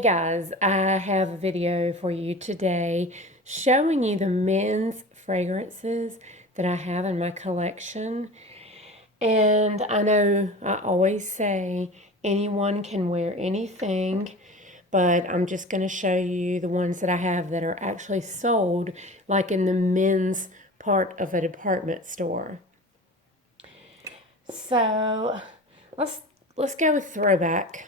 Hey guys, I have a video for you today showing you the men's fragrances that I have in my collection. And I know I always say anyone can wear anything, but I'm just going to show you the ones that I have that are actually sold like in the men's part of a department store. So let's go with throwback.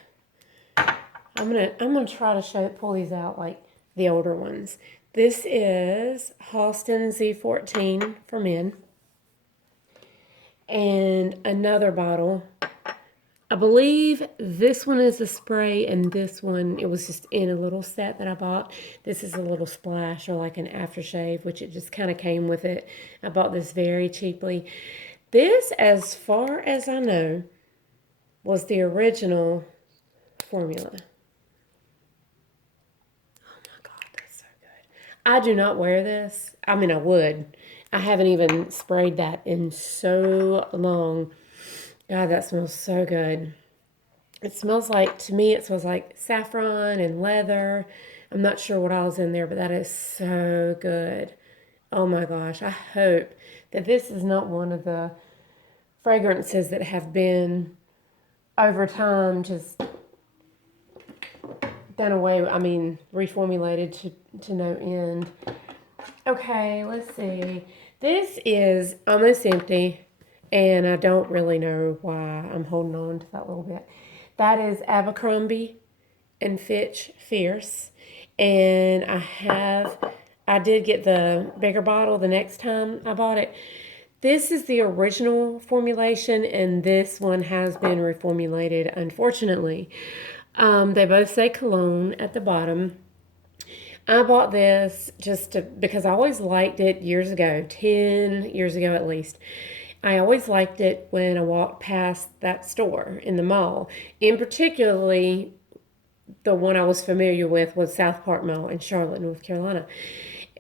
I'm gonna try to pull these out like the older ones. This is Halston Z14 for men. And another bottle. I believe this one is a spray and this one, it was just in a little set that I bought. This is a little splash or like an aftershave, which it just kind of came with it. I bought this very cheaply. This, as far as I know, was the original formula. I do not wear this. I mean, I would. I haven't even sprayed that in so long. God, that smells so good. It smells like, to me, it smells like saffron and leather. I'm not sure what else in there, but that is so good. Oh my gosh, I hope that this is not one of the fragrances that have been, over time, just done away, I mean, reformulated to no end. Okay, let's see. This is almost empty, and I don't really know why I'm holding on to that little bit. That is Abercrombie and Fitch Fierce, and I did get the bigger bottle the next time I bought it. This is the original formulation, and this one has been reformulated, unfortunately. They both say cologne at the bottom. I bought this because I always liked it years ago, 10 years ago at least. I always liked it when I walked past that store in the mall. In particularly, the one I was familiar with was South Park Mall in Charlotte, North Carolina,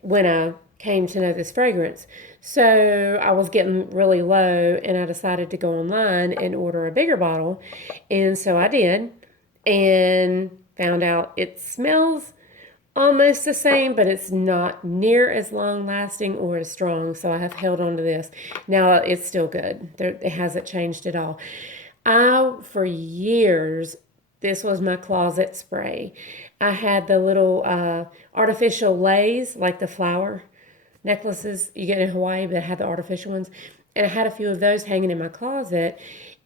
when I came to know this fragrance. So I was getting really low, and I decided to go online and order a bigger bottle. And so I did, and found out it smells almost the same, but it's not near as long lasting or as strong. So I have held on to this. Now it's still good. It hasn't changed at all. For years, this was my closet spray. I had the little artificial lays, like the flower necklaces you get in Hawaii, but I had the artificial ones. And I had a few of those hanging in my closet.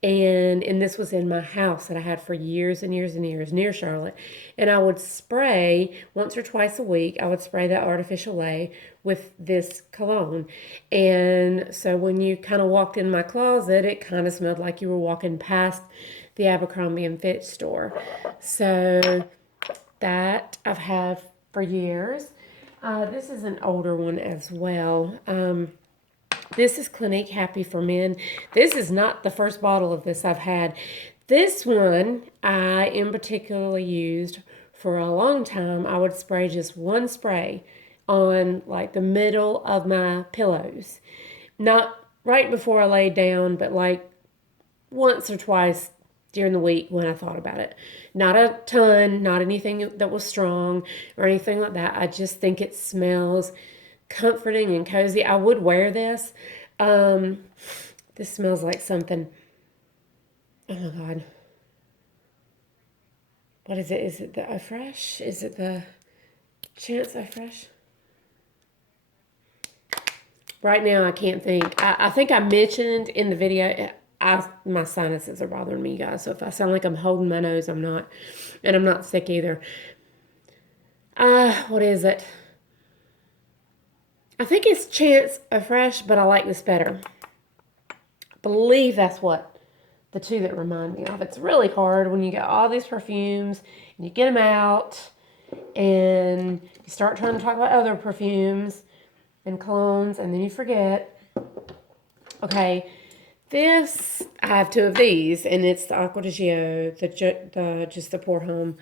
And this was in my house that I had for years and years and years near Charlotte. And I would spray once or twice a week. I would spray that artificial lay with this cologne. And so when you kind of walked in my closet, it kind of smelled like you were walking past the Abercrombie and Fitch store. So that I've had for years. This is an older one as well. This is Clinique Happy for men. This is not the first bottle of this I've had. This one I in particularly used for a long time. I would spray just one spray on like the middle of my pillows. Not right before I laid down, but like once or twice during the week when I thought about it. Not a ton, not anything that was strong or anything like that. I just think it smells comforting and cozy. I would wear this. This smells like something. Oh my God. What is it? Is it the Eau Fresh? Is it the Chance Eau Fresh? Right now, I can't think. I think I mentioned in the video, my sinuses are bothering me, guys. So if I sound like I'm holding my nose, I'm not. And I'm not sick either. What is it? I think it's Chance Eau Fresh, but I like this better. I believe that's what the two that remind me of. It's really hard when you get all these perfumes and you get them out and you start trying to talk about other perfumes and colognes and then you forget. Okay, this, I have two of these and it's the Aqua Digio, just the Pour Homme.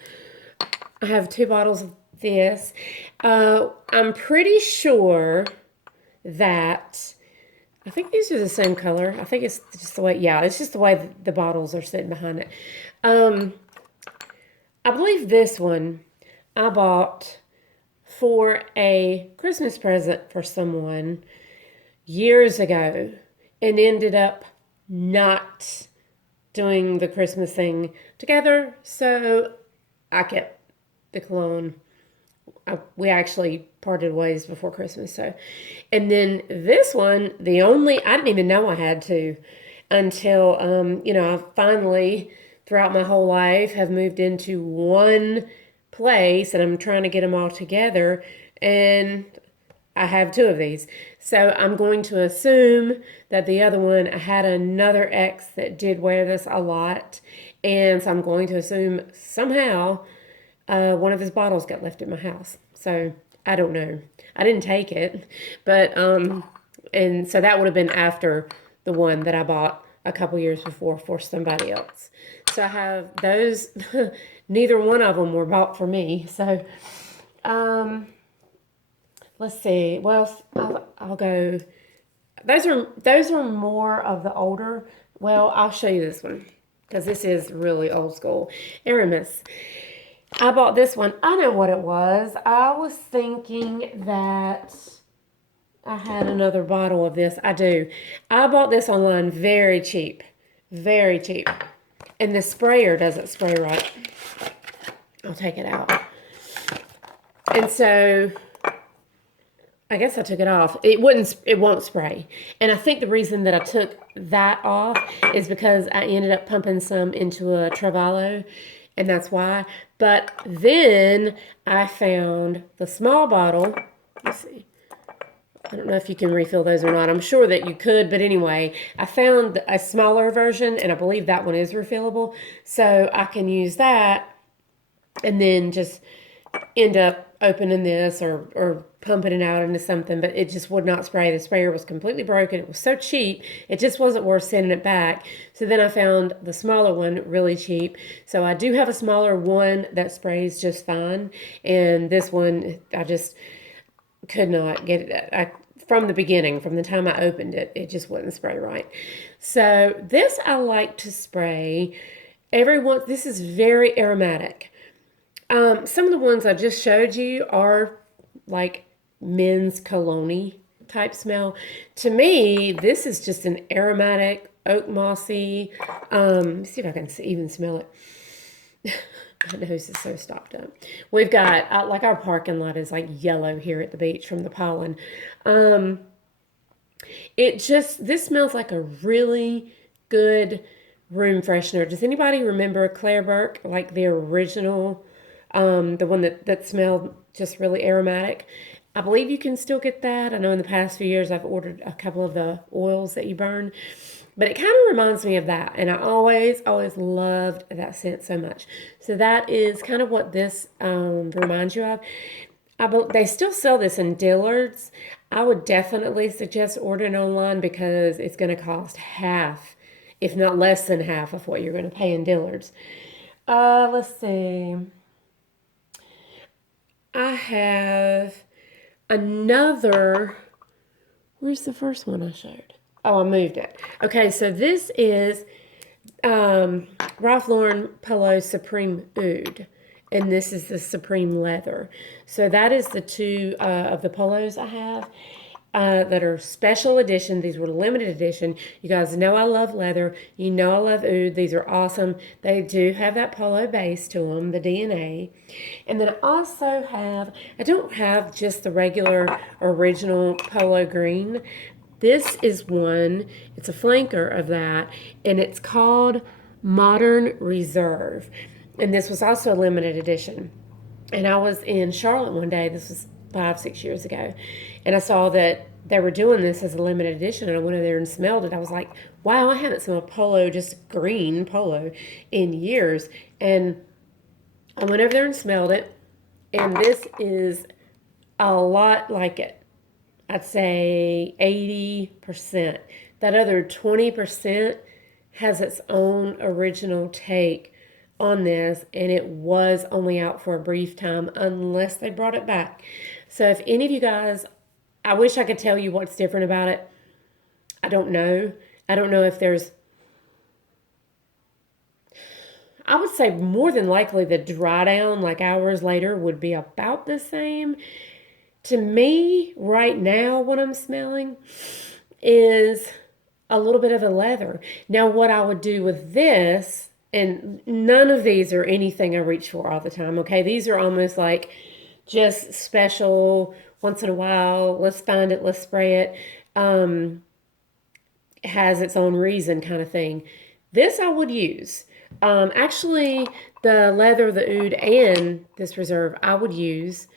I have 2 bottles of this. I'm pretty sure that, I think these are the same color. I think it's just the way, yeah, it's just the way the bottles are sitting behind it. I believe this one I bought for a Christmas present for someone years ago and ended up not doing the Christmas thing together. So I kept the cologne. We actually parted ways before Christmas. So, and then this one, I didn't even know I had to until, I finally, throughout my whole life, have moved into one place and I'm trying to get them all together. And I have two of these. So I'm going to assume that the other one, I had another ex that did wear this a lot. And so I'm going to assume somehow one of his bottles got left at my house. So I don't know. I didn't take it. But, and so that would have been after the one that I bought a couple years before for somebody else. So I have those. Neither one of them were bought for me. So, let's see. Well, I'll go. Those are more of the older. Well, I'll show you this one because this is really old school. Aramis. I bought this one. I know what it was. I was thinking that I had another bottle of this. I do. I bought this online very cheap. Very cheap. And the sprayer doesn't spray right. I'll take it out. And so I guess I took it off. It won't spray. And I think the reason that I took that off is because I ended up pumping some into a Travalo, and that's why. But then I found the small bottle. Let's see. I don't know if you can refill those or not. I'm sure that you could, but anyway, I found a smaller version, and I believe that one is refillable. So I can use that and then just end up opening this or pumping it out into something, but it just would not spray. The sprayer was completely broken. It was so cheap. It just wasn't worth sending it back. So then I found the smaller one really cheap. So I do have a smaller one that sprays just fine. And this one, I just could not get it. From the beginning, from the time I opened it, it just wouldn't spray right. So this I like to spray every once. This is very aromatic. Some of the ones I just showed you are like men's cologne type smell. To me, this is just an aromatic, oak mossy. Let's see if I can even smell it. My nose is so stopped up. We've got, like our parking lot is like yellow here at the beach from the pollen. This smells like a really good room freshener. Does anybody remember Claire Burke, like the original, the one that smelled just really aromatic? I believe you can still get that. I know in the past few years I've ordered a couple of the oils that you burn. But it kind of reminds me of that. And I always loved that scent so much. So that is kind of what this reminds you of. They still sell this in Dillard's. I would definitely suggest ordering online because it's going to cost half, if not less than half of what you're going to pay in Dillard's. Let's see. I have another. Where's the first one I showed? Oh, I moved it. Okay, so this is Ralph Lauren Polo Supreme Oud, and this is the Supreme Leather. So that is the two of the polos I have that are special edition. These were limited edition. You guys know I love leather. You know I love oud. These are awesome. They do have that polo base to them, the DNA. And then I also I don't have just the regular original polo green. This is one, it's a flanker of that, and it's called Modern Reserve. And this was also a limited edition. And I was in Charlotte one day, this was 5-6 years ago, and I saw that they were doing this as a limited edition, and I went over there and smelled it. I was like, wow, I haven't smelled polo, just green polo, in years. And I went over there and smelled it, and this is a lot like it. I'd say 80%. That other 20% has its own original take on this, and it was only out for a brief time unless they brought it back. So if any of you guys, I wish I could tell you what's different about it. I don't know. I don't know if there's, I would say more than likely the dry down, like hours later, would be about the same. To me, right now, what I'm smelling is a little bit of a leather. Now, what I would do with this, and none of these are anything I reach for all the time, okay? These are almost like just special, once in a while, let's find it, let's spray it. Has its own reason kind of thing. This I would use. Actually, the leather, the oud, and this reserve I would use.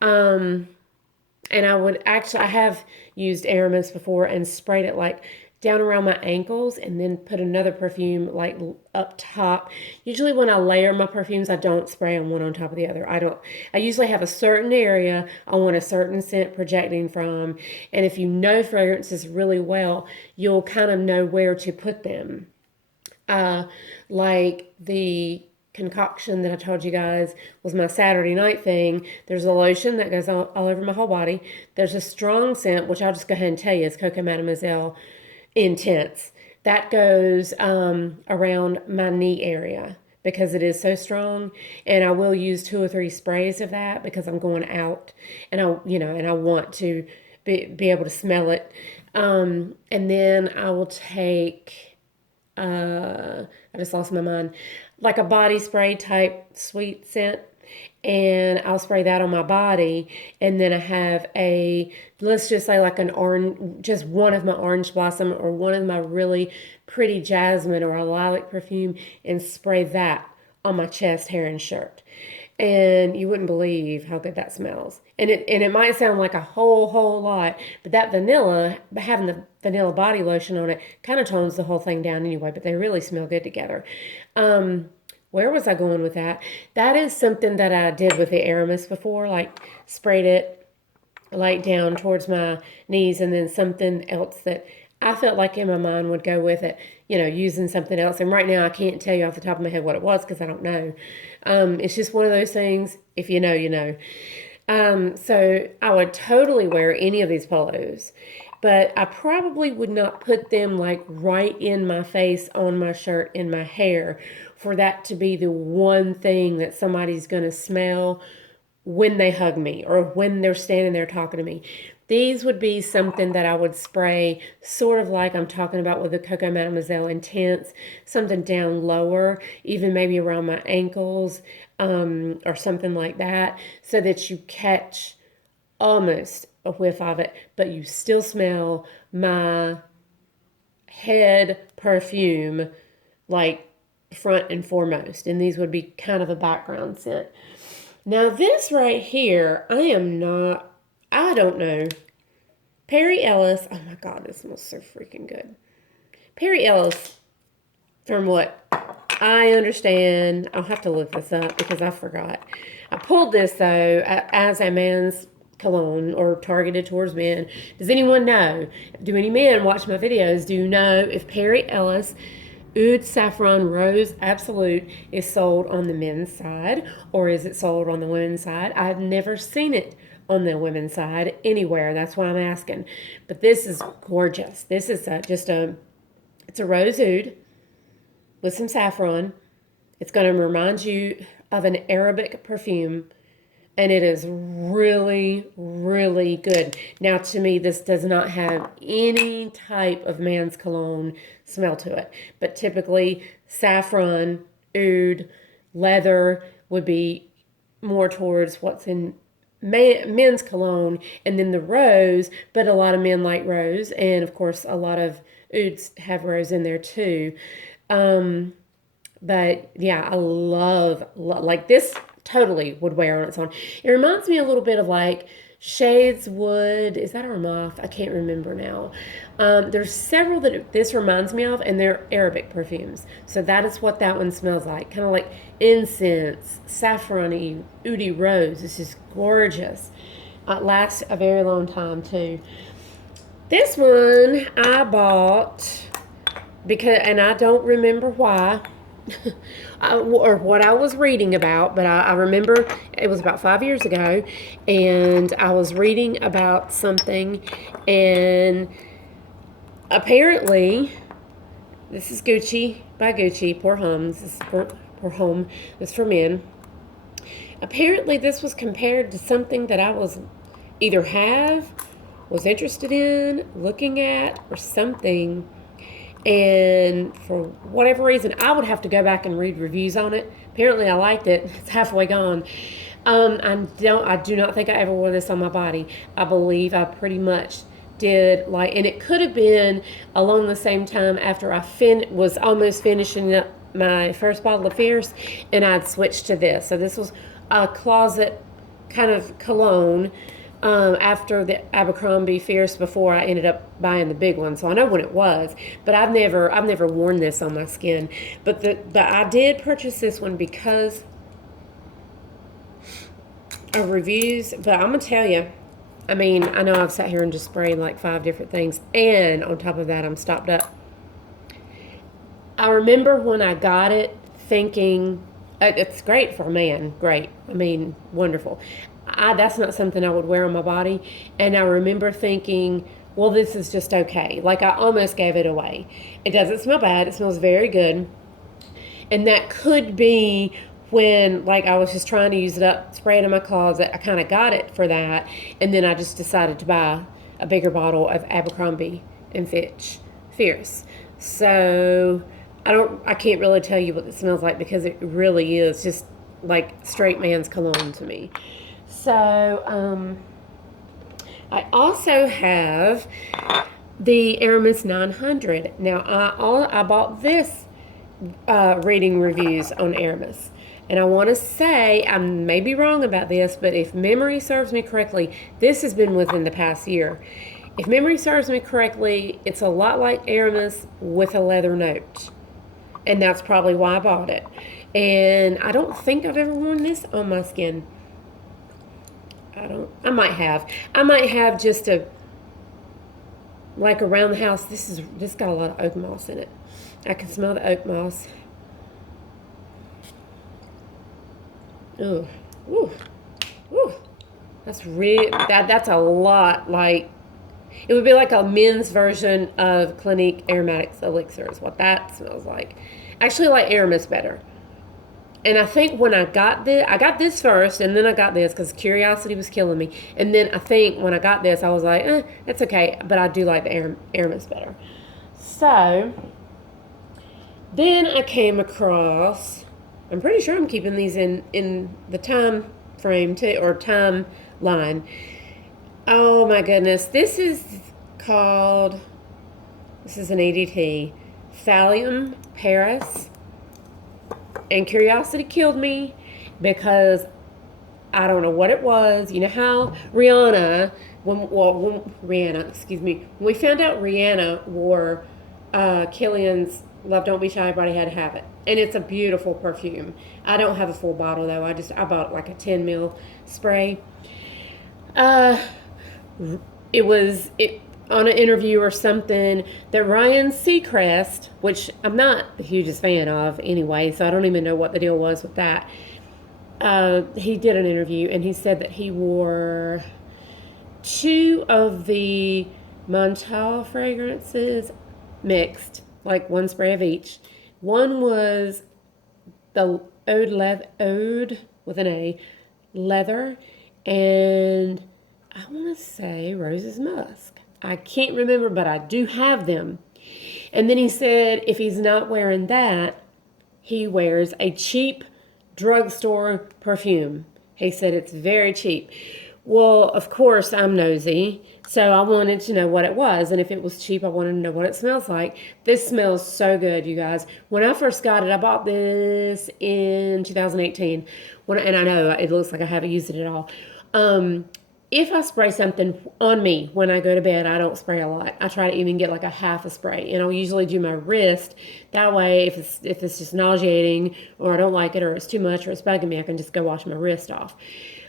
And I would actually, I have used Aramis before and sprayed it like down around my ankles and then put another perfume like up top. Usually when I layer my perfumes, I don't spray them one on top of the other. I usually have a certain area I want a certain scent projecting from. And if you know fragrances really well, you'll kind of know where to put them. Like the concoction that I told you guys was my Saturday night thing. There's a lotion that goes all over my whole body. There's a strong scent, which I'll just go ahead and tell you is Coco Mademoiselle Intense. That goes around my knee area because it is so strong, and I will use 2 or 3 sprays of that because I'm going out, and I want to be able to smell it. And then I will take I just lost my mind, like a body spray type sweet scent, and I'll spray that on my body. And then I have let's just say like an orange, just one of my orange blossom or one of my really pretty jasmine or a lilac perfume, and spray that on my chest, hair, and shirt. And you wouldn't believe how good that smells. And it might sound like a whole lot, but that vanilla, having the vanilla body lotion on it, kind of tones the whole thing down anyway. But they really smell good together. Where was I going with that? That is something that I did with the Aramis before, like sprayed it like down towards my knees, and then something else that I felt like in my mind would go with it, using something else. And right now I can't tell you off the top of my head what it was because I don't know. It's just one of those things, if you know, you know. So I would totally wear any of these polos, but I probably would not put them like right in my face, on my shirt, in my hair, for that to be the one thing that somebody's going to smell when they hug me or when they're standing there talking to me. These would be something that I would spray sort of like I'm talking about with the Coco Mademoiselle Intense, something down lower, even maybe around my ankles, or something like that, so that you catch almost a whiff of it, but you still smell my head perfume like front and foremost. And these would be kind of a background scent. Now this right here, I don't know. Perry Ellis, oh my God, this smells so freaking good. Perry Ellis, from what I understand, I'll have to look this up because I forgot. I pulled this though as a man's cologne or targeted towards men. Does anyone know? Do any men watch my videos? Do you know if Perry Ellis Oud Saffron Rose Absolute is sold on the men's side or is it sold on the women's side? I've never seen it on the women's side anywhere. That's why I'm asking. But this is gorgeous. This is it's a rose oud with some saffron. It's going to remind you of an Arabic perfume, and it is really, really good. Now, to me, this does not have any type of man's cologne smell to it, but typically saffron, oud, leather would be more towards what's in men's cologne, and then the rose, but a lot of men like rose, and of course a lot of ouds have rose in there too. But yeah, I love like this totally would wear on its own. It reminds me a little bit of like Shades Wood. Is that Armaf? I can't remember now. There's several that this reminds me of, and they're Arabic perfumes. So that is what that one smells like. Kind of like incense, saffron-y, oudy rose. This is gorgeous. It lasts a very long time too. This one I bought because, and I don't remember why, or what I was reading about, but I remember it was about 5 years ago, and I was reading about something, and apparently, this is Gucci by Gucci, pour homme. This is Perfume. It's for men. Apparently, this was compared to something that I was was interested in, looking at, or something. And for whatever reason, I would have to go back and read reviews on it. Apparently, I liked it. It's halfway gone. I do not think I ever wore this on my body. I believe I pretty much did and it could have been along the same time after I was almost finishing up my first bottle of Fierce, and I'd switched to this. So this was a closet kind of cologne after the Abercrombie Fierce before I ended up buying the big one. So I know when it was, but I've never worn this on my skin. But I did purchase this one because of reviews. But I'm gonna tell you, I mean, I know I've sat here and just sprayed like 5 different things, and on top of that, I'm stopped up. I remember when I got it thinking, it's great for a man, great. I mean, wonderful. That's not something I would wear on my body. And I remember thinking, well, this is just okay. Like, I almost gave it away. It doesn't smell bad. It smells very good. And that could be when, like, I was just trying to use it up, spray it in my closet. I kind of got it for that. And then I just decided to buy a bigger bottle of Abercrombie and Fitch Fierce. So I can't really tell you what it smells like, because it really is just like straight man's cologne to me. So, I also have the Aramis 900. Now, I bought this reading reviews on Aramis. And I want to say, I may be wrong about this, but if memory serves me correctly, this has been within the past year. If memory serves me correctly, it's a lot like Aramis with a leather note. And that's probably why I bought it. And I don't think I've ever worn this on my skin. I might have just like around the house. This got a lot of oak moss in it. I can smell the oak moss. Ooh, ooh, ooh. That's that's a lot. Like, it would be like a men's version of Clinique Aromatics Elixir is what that smells like. Actually, I like Aramis better. And I think when I got this first, and then I got this because curiosity was killing me. And then I think when I got this, I was like, it's okay. But I do like the Aramis better. So, then I came across, I'm pretty sure I'm keeping these in the time frame too, or timeline. Oh my goodness. This is an EDT, Thallium Paris. And curiosity killed me because I don't know what it was. You know how Rihanna, when we found out Rihanna wore Kilian's Love Don't Be Shy, Everybody Had to Have It. And it's a beautiful perfume. I don't have a full bottle though. I bought like a 10 ml spray. It was on an interview or something that Ryan Seacrest, which I'm not the hugest fan of anyway, so I don't even know what the deal was with that. He did an interview and he said that he wore 2 of the Montal fragrances mixed, like 1 spray of each. One was the Ode with an A, leather, and I want to say Rose's Musk. I can't remember, but I do have them. And then he said if he's not wearing that, he wears a cheap drugstore perfume. He said it's very cheap. Well, of course, I'm nosy, so I wanted to know what it was. And if it was cheap, I wanted to know what it smells like. This smells so good, you guys. When I first got it, I bought this in 2018. And I know it looks like I haven't used it at all. If I spray something on me when I go to bed, I don't spray a lot. I try to even get like a half a spray, and I'll usually do my wrist. That way, if it's just nauseating, or I don't like it, or it's too much, or it's bugging me, I can just go wash my wrist off.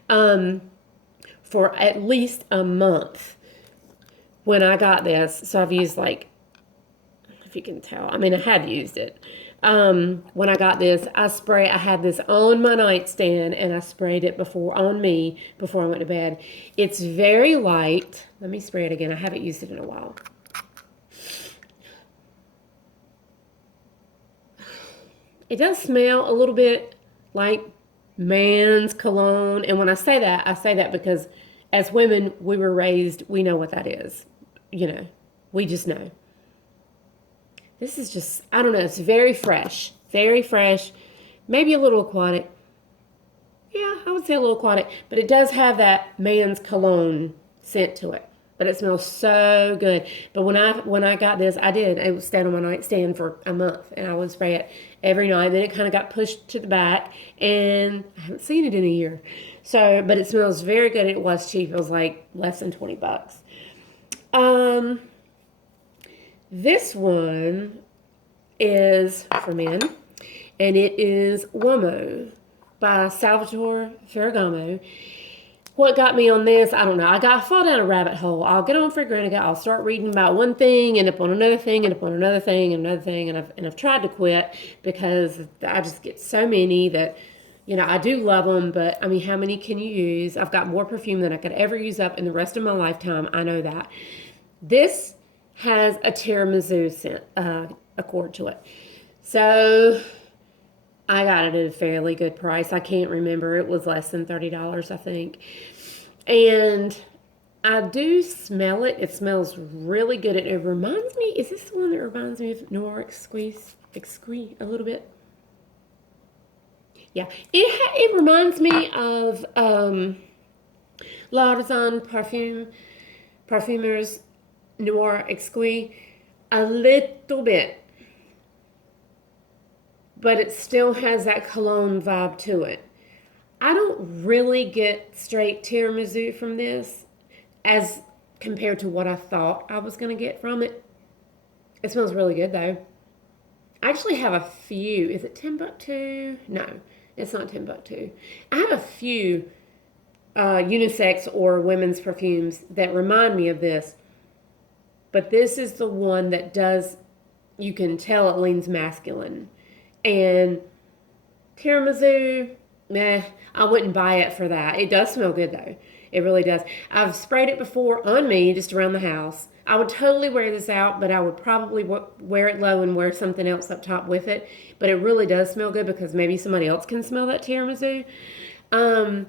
For at least a month when I got this, so I've used like, if you can tell, I mean, I have used it. When I got this, I had this on my nightstand, and I sprayed it on me before I went to bed. It's very light. Let me spray it again. I haven't used it in a while. It does smell a little bit like man's cologne. And when I say that because as women, we were raised, we know what that is. You know, we just know. This is just, I don't know, it's very fresh. Very fresh. Maybe a little aquatic. Yeah, I would say a little aquatic. But it does have that man's cologne scent to it. But it smells so good. But when I got this, it stayed on my nightstand for a month, and I would spray it every night. Then it kind of got pushed to the back, and I haven't seen it in a year. So, but it smells very good. It was cheap. It was like less than $20. This one is for men, and it is Womo by Salvatore Ferragamo. What got me on this, I don't know. I fall down a rabbit hole. I'll get on Fragrantica. I'll start reading about one thing, end up on another thing, end up on another thing, and another thing, and I've tried to quit because I just get so many that, you know, I do love them, but I mean, how many can you use? I've got more perfume than I could ever use up in the rest of my lifetime. I know that. This has a tiramisu scent, accord to it. So I got it at a fairly good price. I can't remember. It was less than $30, I think. And I do smell it. It smells really good. It reminds me, is this the one that reminds me of Noir Exquise a little bit? Yeah. It reminds me of L'Artisan Parfumers Noir Exquise a little bit. But it still has that cologne vibe to it. I don't really get straight tiramisu from this as compared to what I thought I was going to get from it. It smells really good though. I actually have a few. Is it Timbuktu? No, it's not Timbuktu. I have a few unisex or women's perfumes that remind me of this. But this is the one that does, you can tell it leans masculine. And tiramisu, nah, I wouldn't buy it for that. It does smell good though. It really does. I've sprayed it before on me, just around the house. I would totally wear this out, but I would probably wear it low and wear something else up top with it. But it really does smell good because maybe somebody else can smell that tiramisu. I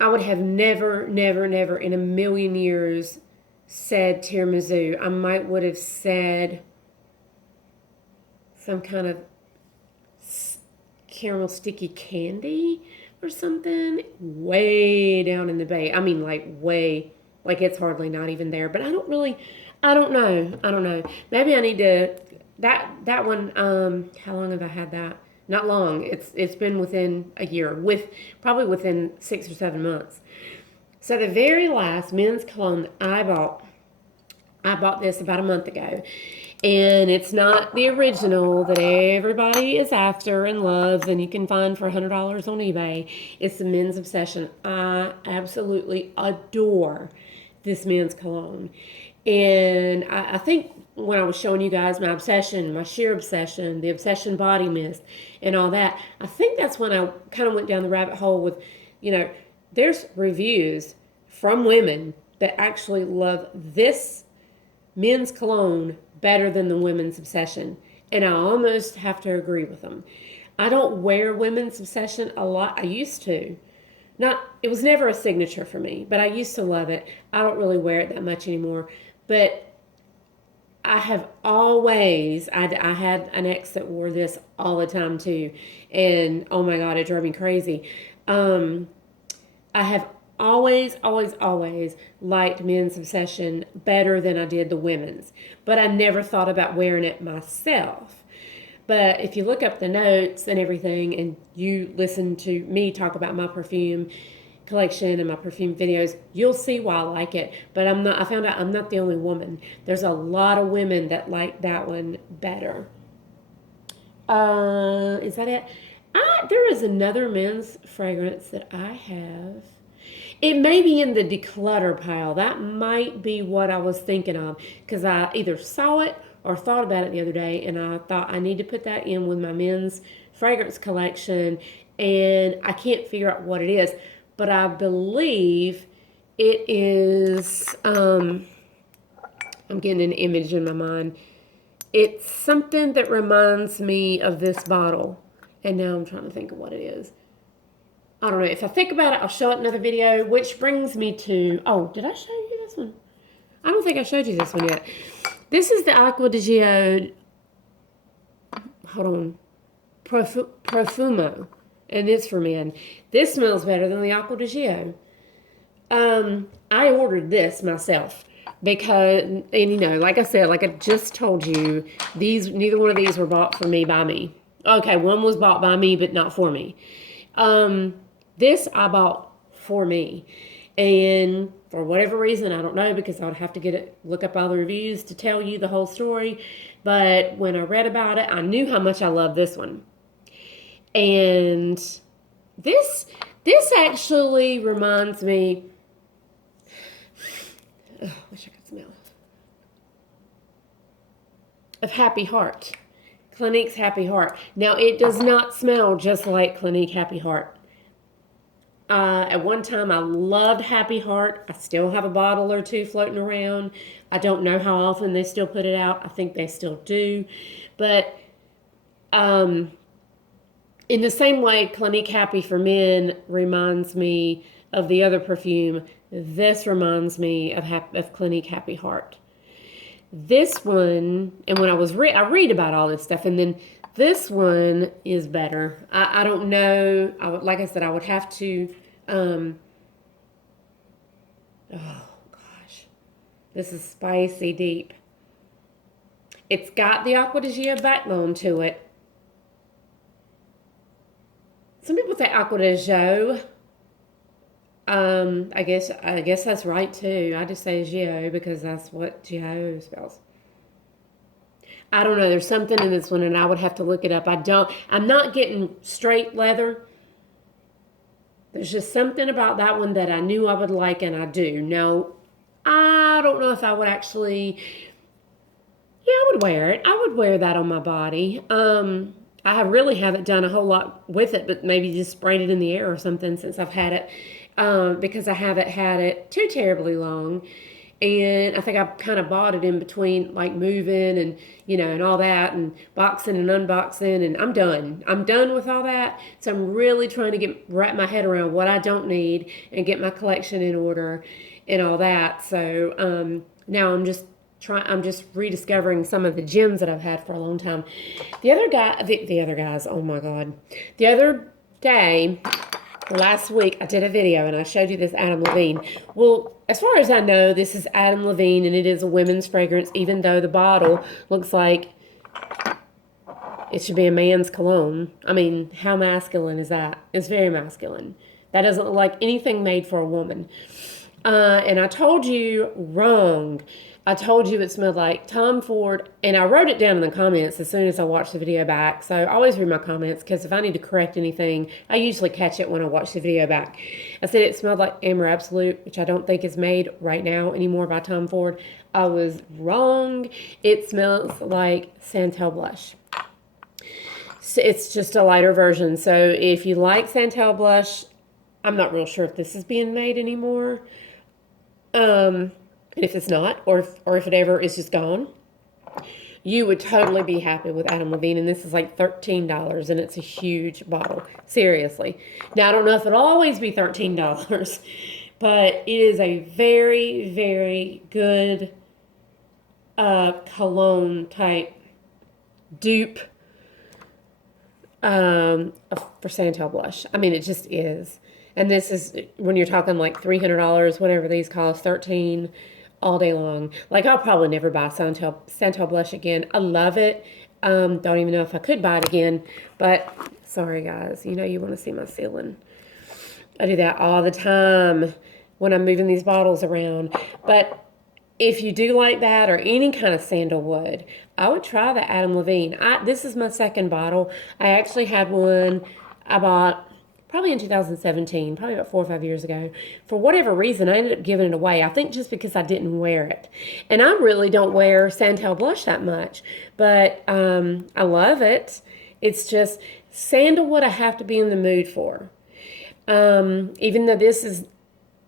would have never in a million years said tiramisu. I would have said some kind of caramel sticky candy or something way down in the bay. I mean, like way, like it's hardly not even there. But I don't know. Maybe I need to, that one, how long have I had that? Not long. It's been within a year, probably within 6 or 7 months. So the very last men's cologne that I bought this about a month ago. And it's not the original that everybody is after and loves and you can find for $100 on eBay. It's the Men's Obsession. I absolutely adore this men's cologne. And I think when I was showing you guys my obsession, my sheer obsession, the Obsession body mist and all that, I think that's when I kind of went down the rabbit hole with, you know, there's reviews from women that actually love this men's cologne better than the Women's Obsession. And I almost have to agree with them. I don't wear Women's Obsession a lot. I used to. It was never a signature for me, but I used to love it. I don't really wear it that much anymore. But I have always, I had an ex that wore this all the time too. And oh my God, it drove me crazy. I have always liked Men's Obsession better than I did the women's. But I never thought about wearing it myself. But if you look up the notes and everything and you listen to me talk about my perfume collection and my perfume videos, you'll see why I like it. But I found out I'm not the only woman. There's a lot of women that like that one better. Is that it? There is another men's fragrance that I have. It may be in the declutter pile. That might be what I was thinking of because I either saw it or thought about it the other day and I thought I need to put that in with my men's fragrance collection and I can't figure out what it is. But I believe it is, I'm getting an image in my mind. It's something that reminds me of this bottle. And now I'm trying to think of what it is. I don't know. If I think about it, I'll show it in another video, which brings me to... Oh, did I show you this one? I don't think I showed you this one yet. This is the Aqua Digio... Hold on. Perfume. And it's for men. This smells better than the Aqua Digio. I ordered this myself. Because, and you know, like I said, like I just told you, neither one of these were bought for me by me. Okay, one was bought by me, but not for me. This I bought for me. And for whatever reason, I don't know, because I would have to look up all the reviews to tell you the whole story. But when I read about it, I knew how much I love this one. And this actually reminds me... Oh, I wish I could smell it. Of Happy Heart. Clinique's Happy Heart. Now, it does not smell just like Clinique Happy Heart. At one time, I loved Happy Heart. I still have a bottle or two floating around. I don't know how often they still put it out. I think they still do. But in the same way, Clinique Happy for Men reminds me of the other perfume. This reminds me of Clinique Happy Heart. This one, and when I read about all this stuff, and then this one is better. I don't know. Like I said, I would have to. Oh gosh, this is spicy deep. It's got the Aqua Digio backbone to it. Some people say Aqua Digio. I guess that's right too. I just say Gio because that's what Gio spells. I don't know. There's something in this one, and I would have to look it up. I'm not getting straight leather. There's just something about that one that I knew I would like, and I do. Now, I don't know if I would actually... Yeah, I would wear it. I would wear that on my body. I really haven't done a whole lot with it, but maybe just sprayed it in the air or something since I've had it. Because I haven't had it too terribly long. And I think I kind of bought it in between, like, moving and, you know, and all that, and boxing and unboxing, and I'm done. I'm done with all that. So I'm really trying to wrap my head around what I don't need and get my collection in order and all that. So now I'm just rediscovering some of the gems that I've had for a long time. The other guys, oh my God. The other day... Last week, I did a video, and I showed you this Adam Levine. Well, as far as I know, this is Adam Levine, and it is a women's fragrance, even though the bottle looks like it should be a man's cologne. I mean, how masculine is that? It's very masculine. That doesn't look like anything made for a woman. And I told you wrong. I told you it smelled like Tom Ford, and I wrote it down in the comments as soon as I watched the video back. So I always read my comments, because if I need to correct anything, I usually catch it when I watch the video back. I said it smelled like Amber Absolute, which I don't think is made right now anymore by Tom Ford. I was wrong. It smells like Santal Blush. So it's just a lighter version. So if you like Santal Blush, I'm not real sure if this is being made anymore. If it's not, or if it ever is just gone, you would totally be happy with Adam Levine. And this is like $13, and it's a huge bottle. Seriously. Now, I don't know if it'll always be $13, but it is a very, very good cologne type dupe for Santal Blush. I mean, it just is. And this is, when you're talking like $300, whatever these cost, $13 all day long. Like, I'll probably never buy Santal Blush again. I love it. Don't even know if I could buy it again. But, sorry guys, you know you want to see my ceiling. I do that all the time when I'm moving these bottles around. But if you do like that, or any kind of sandalwood, I would try the Adam Levine. This is my second bottle. I actually had one I bought probably in 2017, probably about 4 or 5 years ago. For whatever reason, I ended up giving it away. I think just because I didn't wear it. And I really don't wear Santal Blush that much, but I love it. It's just sandalwood I have to be in the mood for. Even though this is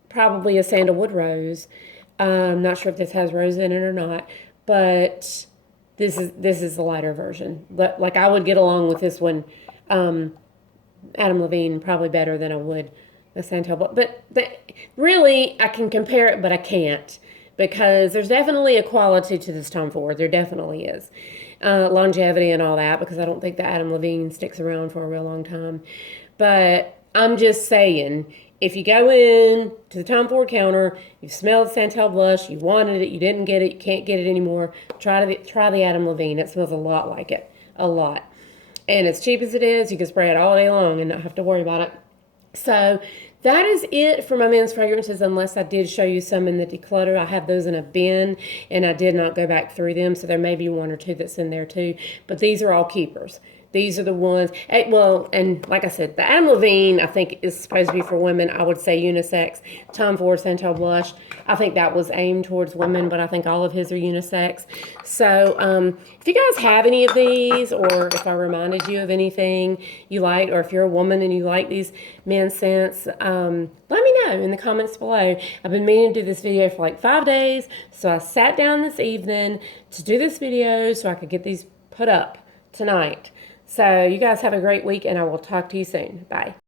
probably a sandalwood rose. I'm not sure if this has rose in it or not, but this is the lighter version. But like I would get along with this one, Adam Levine, probably better than I would the Santal. But really, I can compare it, but I can't because there's definitely a quality to this Tom Ford. There definitely is. Longevity and all that, because I don't think that Adam Levine sticks around for a real long time. But I'm just saying, if you go in to the Tom Ford counter, you smell the Santal blush, you wanted it, you didn't get it, you can't get it anymore, try the Adam Levine. It smells a lot like it, a lot. And as cheap as it is, you can spray it all day long and not have to worry about it. So that is it for my men's fragrances, unless I did show you some in the declutter. I have those in a bin, and I did not go back through them, so there may be one or two that's in there too. But these are all keepers. These are the ones, well, and like I said, the Adam Levine, I think, is supposed to be for women. I would say unisex. Tom Ford Santal Blush, I think that was aimed towards women, but I think all of his are unisex. So if you guys have any of these, or if I reminded you of anything you like, or if you're a woman and you like these men's scents, let me know in the comments below. I've been meaning to do this video for like 5 days, so I sat down this evening to do this video so I could get these put up tonight. So you guys have a great week, and I will talk to you soon. Bye.